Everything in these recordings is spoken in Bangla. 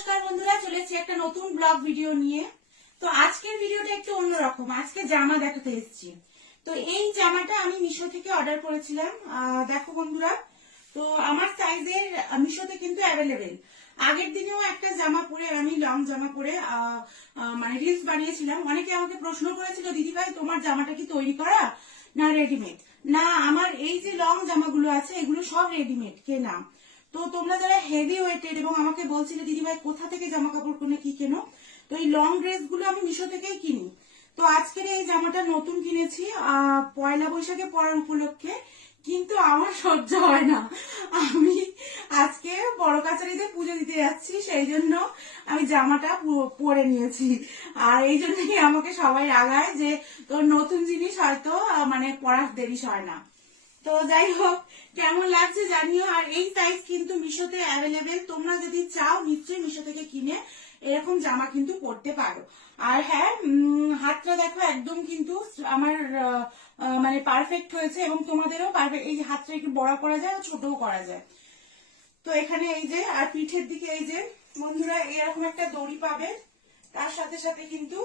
নমস্কার বন্ধুরা, চলেছি একটা নতুন ব্লগ ভিডিও নিয়ে। তো আজকের ভিডিওটা একটু অন্যরকম। আজকে জামা দেখাতে এসেছি। তো এই জামাটা আমি মিশো থেকে অর্ডার করেছিলাম। দেখো বন্ধুরা, তো আমার সাইজের মিশোতে কিন্তু অ্যাভেলেবেল। আগের দিনেও একটা জামা পরে আমি লং জামা পরে মানে রিলস বানিয়েছিলাম। অনেকে আমাকে প্রশ্ন করেছিল, দিদি ভাই তোমার জামাটা কি তৈরি করা না রেডিমেড? না, আমার এই যে লং জামাগুলো আছে এগুলো সব রেডিমেড কেনা। তো তোমরা যারা হেভি ওয়েটেড এবং আমাকে বলছিলে দিদি ভাই কোথা থেকে জামা কাপড় কিনে কি কেনো, তো এই লং ড্রেস গুলো আমি মিশো থেকেই কিনি। তো আজকের এই জামাটা নতুন কিনেছি পয়লা বৈশাখে পরার উপলক্ষে, কিন্তু আমার সহ্য হয় না। আমি আজকে বড় কাছারিতে পুজো দিতে যাচ্ছি, সেই জন্য আমি জামাটা পরে নিয়েছি। আর এই জন্যই আমাকে সবাই রাগায় যে তোর নতুন জিনিস হয়তো মানে পরার দেরি হয় না। তো যাই হোক, কেমন লাগছে জানিও। আর এই সাইজ কিন্তু মিশোতে অ্যাভেলেবেল। তোমরা যদি চাও নিশ্চয়ই মিশো থেকে কিনে এরকম জামা কিন্তু পরতে পারো। আর হ্যাঁ, হাতটা দেখো একদম কিন্তু আমার মানে পারফেক্ট হয়েছে, এবং তোমাদেরও পারফেক্ট। এই হাতটা একটু বড় করা যায় আর ছোটও করা যায়। তো এখানে এই যে, আর পিঠের দিকে এই যে বন্ধুরা এরকম একটা দড়ি পাবে, তার সাথে সাথে কিন্তু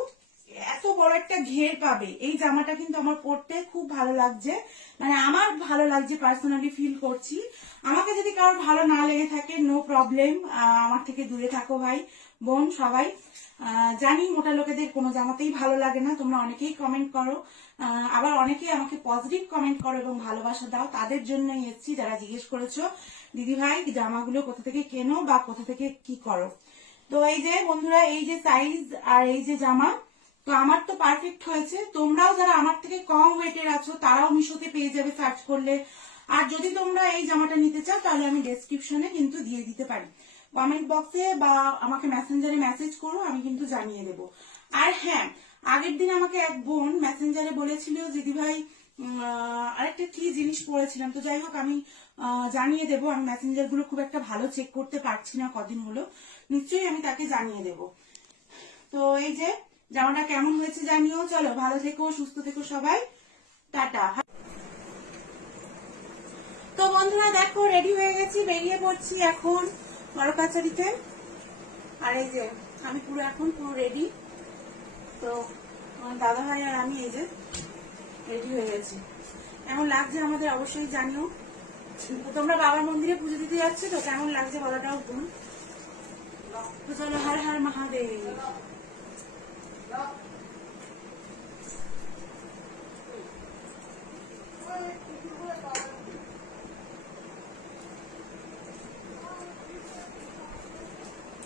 এত বড় একটা ঘের পাবে। এই জামাটা কিন্তু আমার পরতে খুব ভালো লাগছে, মানে আমার ভালো লাগছে, পার্সোনালি ফিল করছি। আমাকে যদি কারোর ভালো না লেগে থাকে, নো প্রবলেম, আমার থেকে দূরে থাকো ভাই বোন সবাই। জানি মোটা লোকেদের কোনো জামাতেই ভালো লাগে না, তোমরা অনেকেই কমেন্ট করো, আবার অনেকেই আমাকে পজিটিভ কমেন্ট করো এবং ভালোবাসা দাও। তাদের জন্যই এসেছি, যারা জিজ্ঞেস করেছো দিদি ভাই জামাগুলো কোথা থেকে কেনো বা কোথা থেকে কি করো। তো এই যে বন্ধুরা, এই যে সাইজ আর এই যে জামা, তো আমার তো পারফেক্ট হয়েছে। তোমরাও যারা আমার থেকে কম ওয়েটের আছো তারাও মিশোতে পেয়ে যাবে সার্চ করলে। আর যদি তোমরা এই জামাটা নিতে চাও তাহলে আমি ডেসক্রিপশনে কিন্তু দিয়ে দিতে পারি, কমেন্ট বক্সে বা আমাকে মেসেঞ্জারে মেসেজ করো, আমি কিন্তু জানিয়ে দেব। আর হ্যাঁ, আগের দিন আমাকে এক বোন মেসেঞ্জারে বলেছিল দিদি ভাই আরেকটা কি জিনিস পড়েছিলাম। তো যাই হোক, আমি জানিয়ে দেব। আমি মেসেঞ্জার গুলো খুব একটা ভালো চেক করতে পারছি না কদিন হলো, নিশ্চয়ই আমি তাকে জানিয়ে দেব। তো এই যে জামাটা কেমন হয়েছে জানিও। চলো, ভালো থেকো, সুস্থ থেকো সবাই, টাটা। তো বন্ধুরা দেখো, রেডি হয়ে গেছি, বেরিয়ে পড়ছি এখন বড় কাছারিতে। আর এই যে আমি এখন পুরো রেডি। তো আমার দাদা ভাই আর আমি এই যে রেডি হয়ে গেছি। কেমন লাগছে আমাদের অবশ্যই জানিও। তোমরা বাবার মন্দিরে পুজো দিতে যাচ্ছ, তো কেমন লাগছে বলাটাও বোন। তো চলো, হর হর মহাদেব।